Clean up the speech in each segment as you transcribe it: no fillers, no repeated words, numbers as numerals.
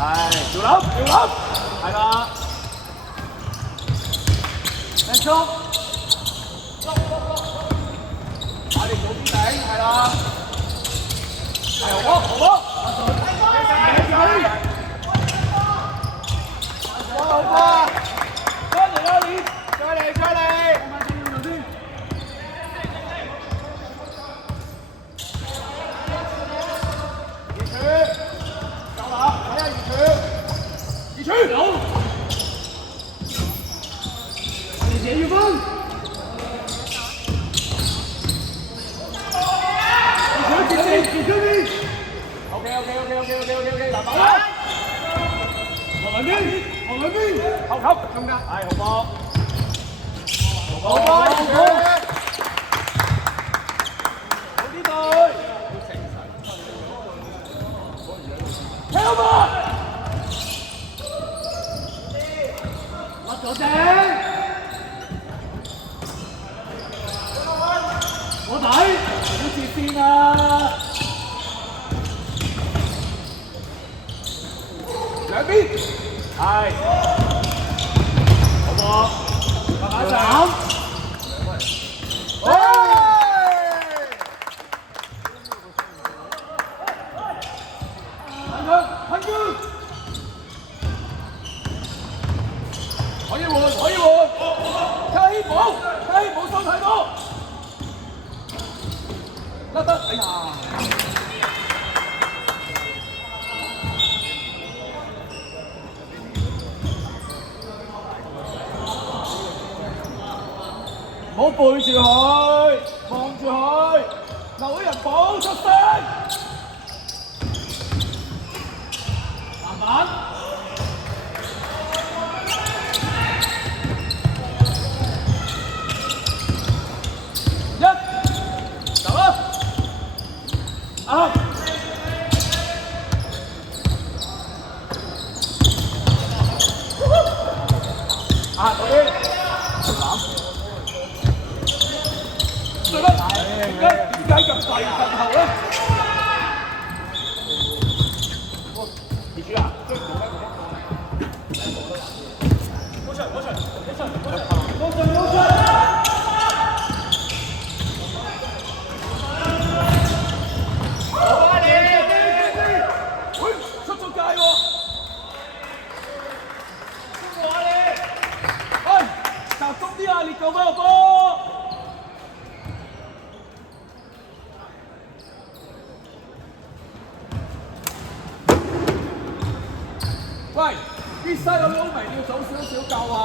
係調諗，調諗，係啦。命中，快啲早啲頂，係啦。係好，好。好啊！翻嚟啦，你再嚟，再嚟。二處，走啦！睇下二處，二處有。你自己要分。二處接線，二處面。OK，嗱，打啦！黃兩邊。後級中間，係紅波，好啲隊，聽嘛，甩咗正，我睇好接線啊，兩邊。係，好波，慢慢上，喂，噴佢，可以換，冇收太多，得，哎呀！唔好背住佢，望住佢，留啲人補出聲。慢慢，走啦！嗰啲攬。對啦，點解咁快近後咧？二主啊，追唔到咩？冇出！好啊你！喂，出咗界喎！邊個啊你？喂，集中啲啊！列夠返個波！喂，必須有撈眉要早少少夠啊！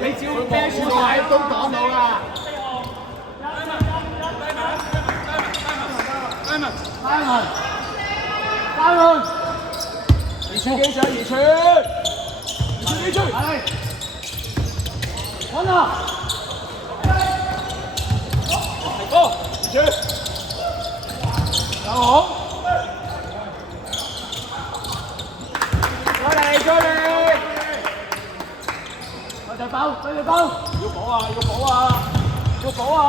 你照啤住位都講到啦。翻去，二處幾上二處幾追，係，揾啊！係哥，二處，有好，再嚟，繼續包，要補啊！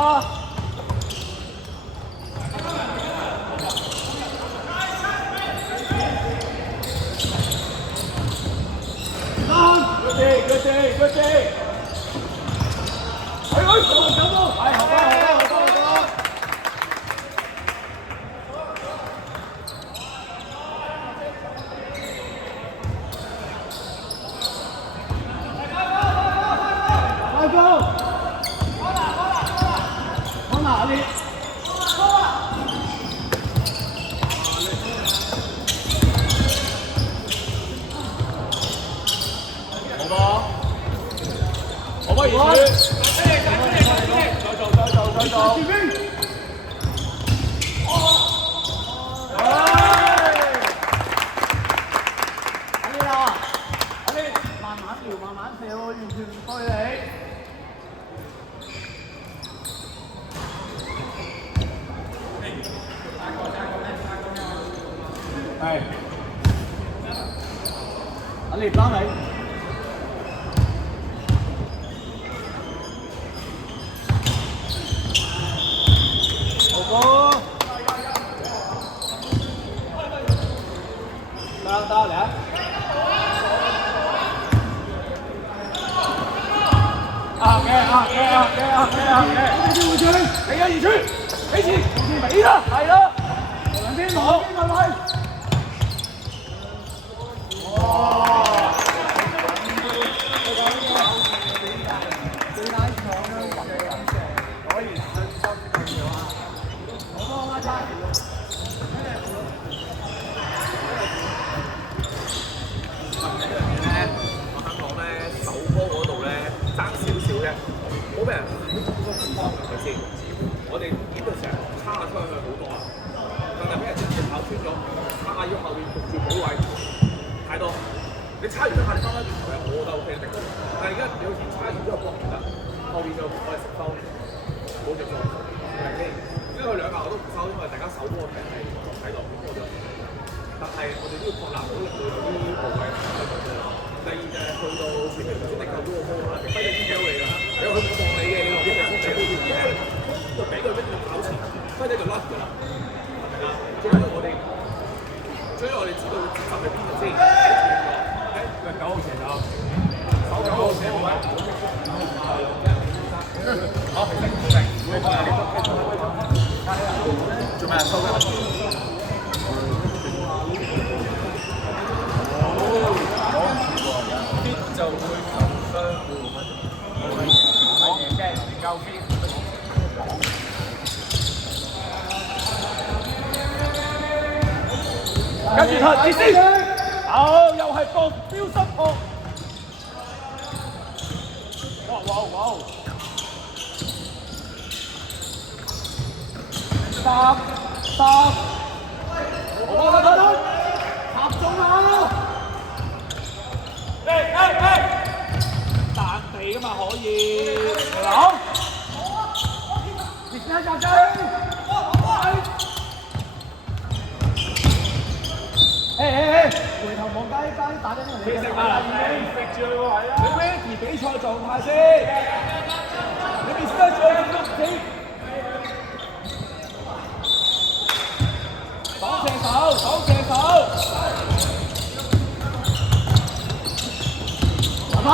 阿烈拉你。好波。得嚟啊！你嘅二傳，幾次？俾啦，係啦。兩邊攞，兩邊咪。我哋呢度成日叉出去好多啊，但係俾人直接跑穿咗，叉要後面焗住補位，太多。你叉完咗下，你翻返轉頭又我覺得 OK 得，但係而家你好似叉完之後搏唔得，後面就我哋食收，冇着數，明唔明？因為佢兩下我都唔收，因為大家手嗰個平係睇落咁我就，但係我哋都要確立到令到有啲部位第二就係去到前面頭先你救咗個波啦，揮隻煙俾你啦，你話佢冇望你嘅，你話邊隻先俾佢條嘢？就俾佢一路跑前，揮仔就甩㗎啦，係咪啊？即係我哋，所以我哋知道接受係邊度先，9號射手，手9號射位，好，平定，做咩收嘅？就會受傷夠飛。跟住佢，接先。好，又係個標失破。哇！10，我插中啦！彈地噶嘛可以，好。你先入雞。回頭望街打緊人哋。你食啊！食住佢喎，係啊！你 ready 比賽狀態先。你哋先做緊屋企。擋射手。慢慢。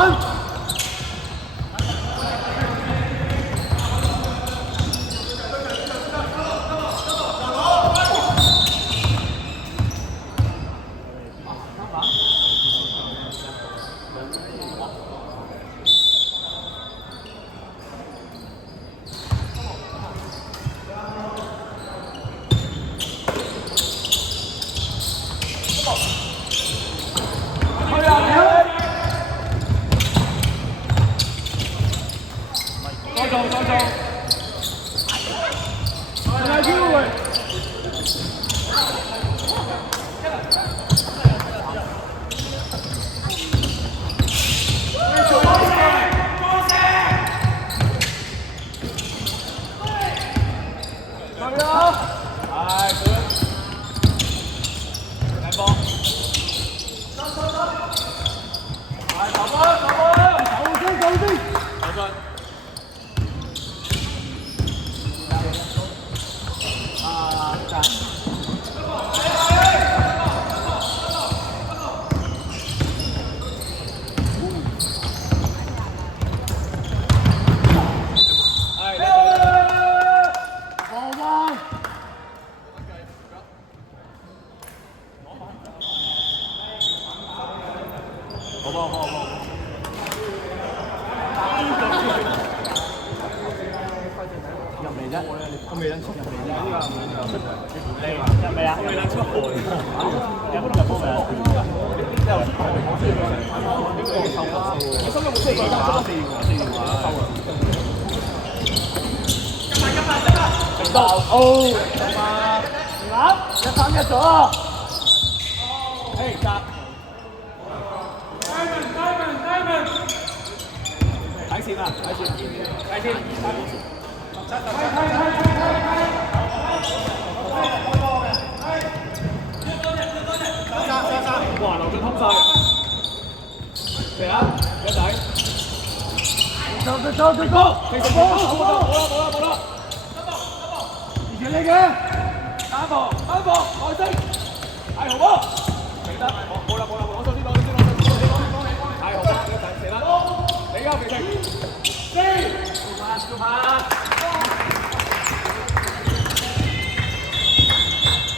啫？我未撚出嚟呢個係咪啊？未撚出汗，有冇入波未啊？又出汗，我中意佢。我心諗冇4個打4個收啊！到哦，得嘛？1三1咗。嘿，得。睇線啊！睇線，睇線。哇！劉俊通晒，嚟啊！一仔，走，對波，冇啦！以前你嘅，單步，外星，大紅波。